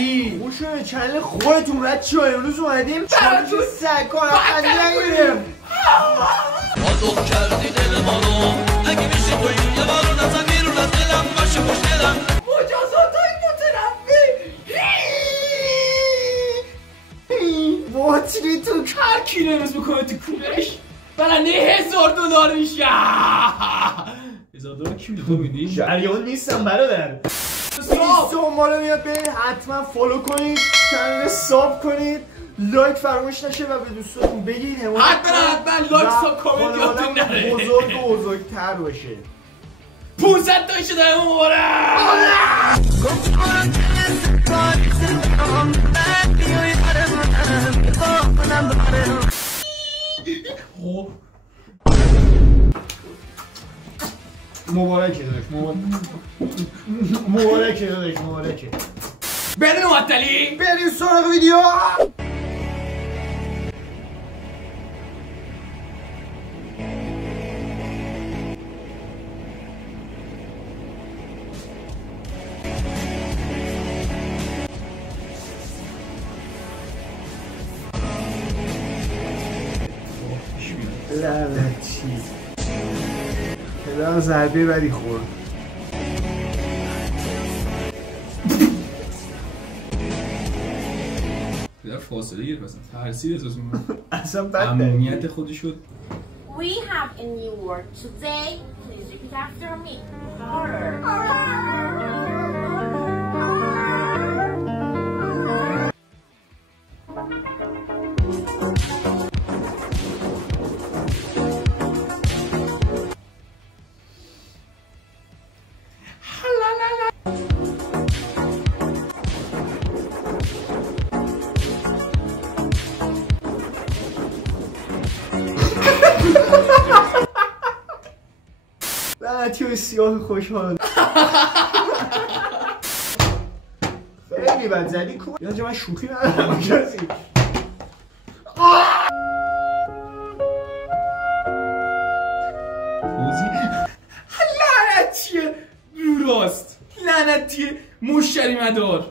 داری؟ خوشونه چنل خودتون بچه ها امروز اومدیم براتون سگان خیلی نگیریم آدوک کردی دل منو اگه میشه توی یه بارو نزن بیرون از دلم باشه پشت دلم مجازات های متنفی باتری تو هر کی نمیز بکنه تو کولش برنده $1000 میشه. $1000 کی میده تو میدی؟ جریان نیستم برادر. دوستان ما رو میاد برید حتما فالو کنید، کانال ساب کنید، لایک فراموش نشه و به دوستاتون بگید حتما لایک ساب کامنت یادتون نره. بزرگ و بزرگتر باشه. 500 تا شده مبارک. مبارکه داداش مبارکه داداش مبارکه. بریم معطلی بریم سراغ ویدیو. لعنتی پدرم ضربه بدی خورد. پدر فاصله گرفت ترسید اصلا بد امنیت خودش شد. We have a new word today. Please repeat after me. Horror. لعنتی و سیاه خوشحال. خیلی بد زدی کو. یا من شوخی ندارم کسی. لعنتیه رو راست، لعنتیه مشتری مدار.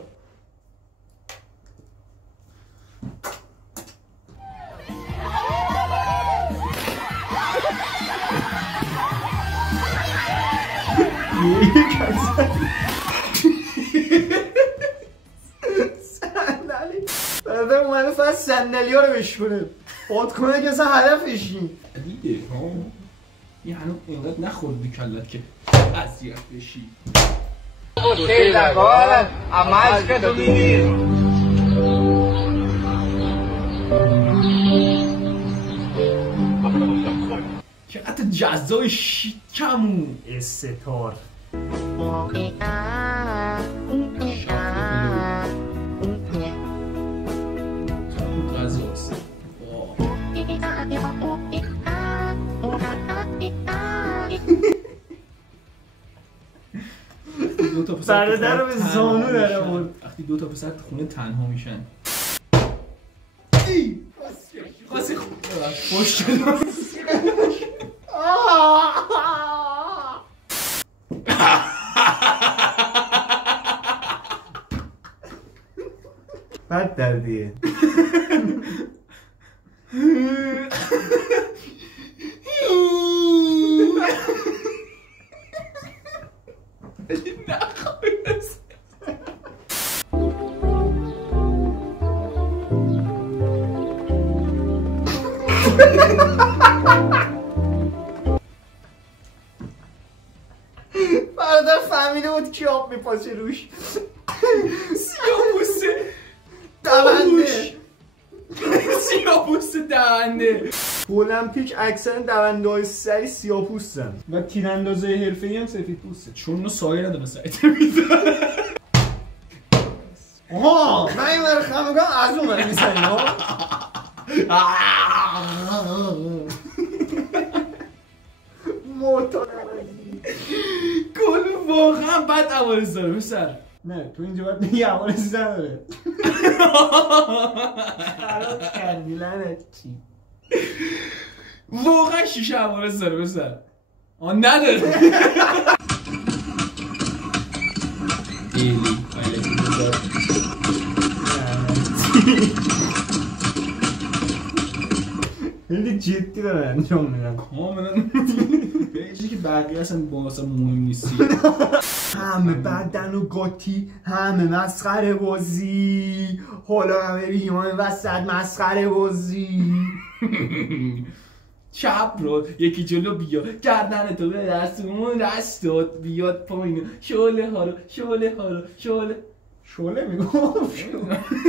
صندلی برادر اومده فقط صندلی ها رو بشکنه باد کنه که اصلا هدفش نی دیده ها یه هنو اینقدر نخوردی کلت که اذیت بشی. که حتی جزای شیکمون استتار برادر رو به زانو داره بود. وقتی دو تا پسر تو خونه تنها میشن خاصی خوش شد. بد دردیه. برادر فهمیده بود کی آب میپاچه روش. سیاپوسته دونده سیاپوسته دونده. تو المپیک اکثر دونده های سری سیاپوستن و تیراندازه حرفه‌ای هم سفید پوسته چون اونو سایه نداره سایت میزنه. آها من این ور خمگان از اون ور میزنی ها. موتور گل واقعا بد عوارض داره بسر. نه تو اینجا باید بگی عوارض نداره. خراب کردی لعنتی. واقعا شیشه عوارض داره بسر. آن نداره. ایلی خیلی جدی داره انجام میدن کاملا به این چیزی که بقیه اصلا واسه مهم نیستی. همه بدن و قاطی، همه مسخره بازی، حالا همه بیمان وسط مسخره بازی. چپ رو یکی جلو بیا، گردن تو به دستمون دست داد بیاد پایین، شعله ها رو شعله میگم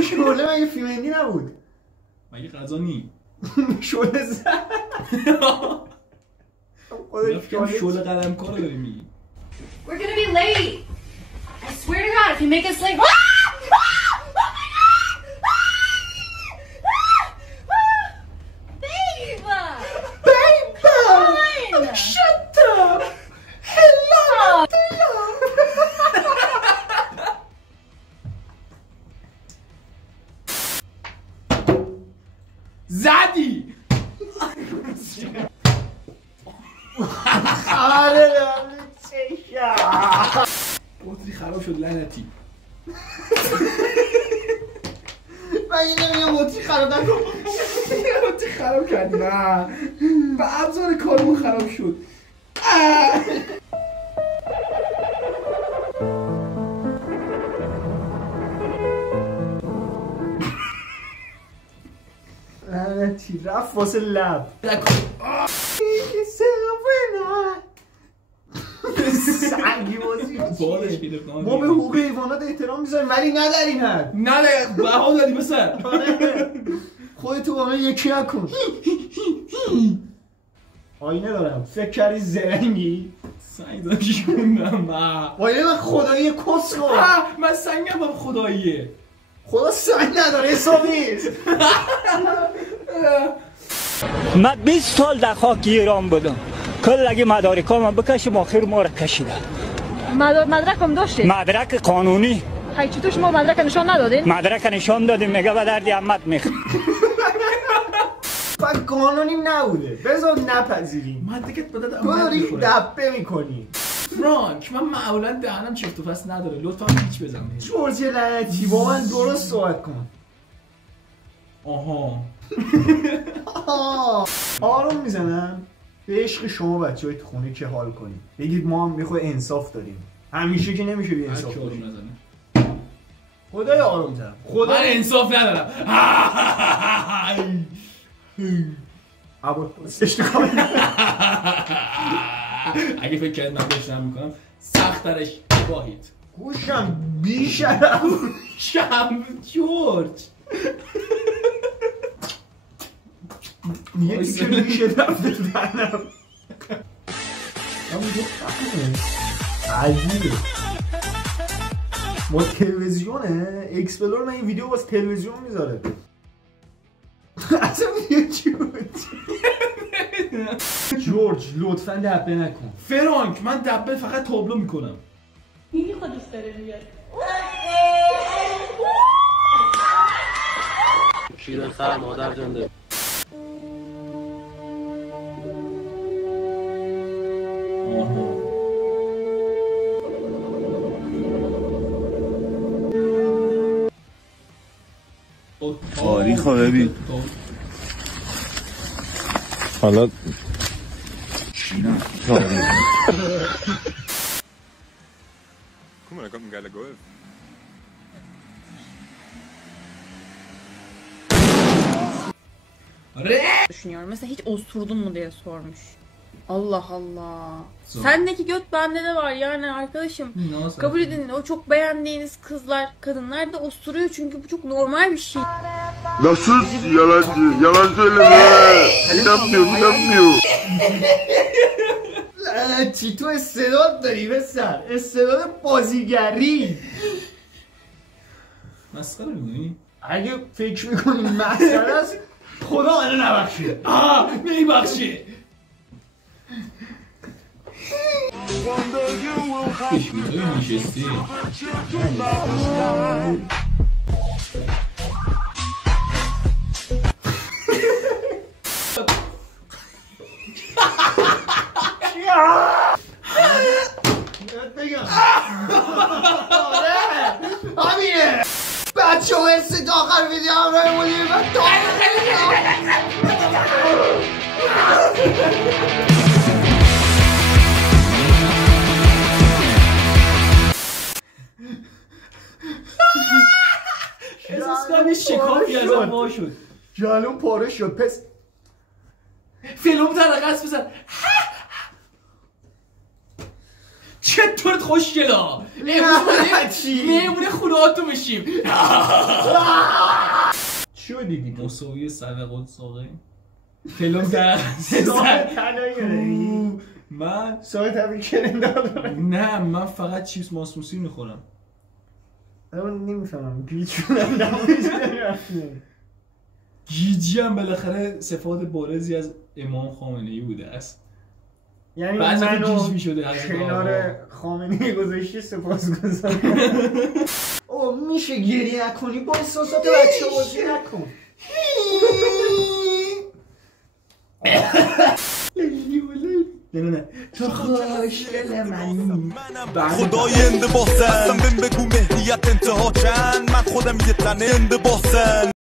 شعله مگه فیلم هندی نبود؟ مگه غذا نی؟ شعله زد شعله قلم کار داری میگی. We're gonna be late. I swear to God, if you make us late. Babe! Fine. Shut up! Hello! زدی! آره چشم بطری خراب شد لعنتی. من یه نمیگم بطری خراب نکن. بطری خراب کردی نه به ابزار کارمون خراب شد. لعنتی رفت واسه لب. سنگی بازی چیه؟ ما به حقوق حیوانات احترام میذاریم ولی نداریم هر نه بها دادی بسر. خودتو با من یکی نکن. آینه دارم فکر کردی زرنگی؟ سنگ دارم شوندم. آینه من خدایی کس کن. من سنگم با خداییه. خدا سنگ نداره حساب نیست. من 20 سال در خاک ایران بودم. کل مدارکام بکشیم آخر ما را کشیدن. مدرک هم داشتی؟ مدرک قانونی. خیلی چطور شما مدرک نشان ندادین؟ مدرک نشان دادیم میگه به درد احمد میخواد. فقط قانونی نبوده بذار نپذیریم. من دیگه بداد تو داری دبه میکنی. فرانک من معمولا دهنم چفت و پس نداره لطفا هیچ بزن. جورج لعنتی با من درست صحبت کن. آها آروم میزنم به عشق شما بچه های تو خونه که حال کنیم. بگید ما هم میخواه انصاف داریم. همیشه که نمیشه بی انصاف کنیم. خدای آروم زنم. من انصاف ندارم. اگه فکر کرد من بشنم میکنم سخت درش باهید. گوشم بیشرم. شم جورج یکی که میشه رفته درنم. عجیبه با تلویزیونه اکسپلور من این ویدیو باز تلویزیون میذاره. اصلا ویدیو چی بود؟ جورج لطفا دبه نکن. فرانک من دبه فقط تابلو میکنم. اینی خودش داره میاد. شیر خر مادر جنده. تاریخو ببین حالا چینا تاریخ Guck mal, da kommt ein geiler Golf. Düşünüyorum. Mesela hiç osturdun mu diye sormuş. Allah Allah. Sendeki göt bende de var yani arkadaşım. Kabul edin o çok beğendiğiniz kızlar, kadınlar da osturuyor çünkü bu çok normal bir şey. Nasıl yalancı? Yalan söyleme. İnanmıyor. لعنتی تو استعداد داری بسر استعداد بازیگری. مسخره می‌کنی؟ اگه فکر میکنی مسخره است خدا منو نبخشه. نمیبخشه. کشمیدای نشستی همینه بچه ها استید آخر ویدیو همراه بودیم و احساس کنم یه شکافی ازم وا شد. جالون پاره شد. پس فیلم ترقص بزن. چطورت خوشگلا؟ امروز مهمون خونهاتو بشیم. چی رو دیدی؟ مساوی سرقل ساقه فیلم ترقص من ساقه تبریک کریم دارم. نه من فقط چیپس ماسموسی میخورم. اون نمیفهمم گیج شدم. گیجی هم بالاخره صفات بارزی از امام خامنه‌ای بوده است. یعنی بعضی منو گیج میشده از کنار خامنه‌ای گذاشتی سپاسگزارم. او میشه گریه نکنی با احساسات بچه بازی نکن. نه تو خوشگل منی خداینده باسن بگو مهدیت انتها چند من خودم یه تنه انده باسن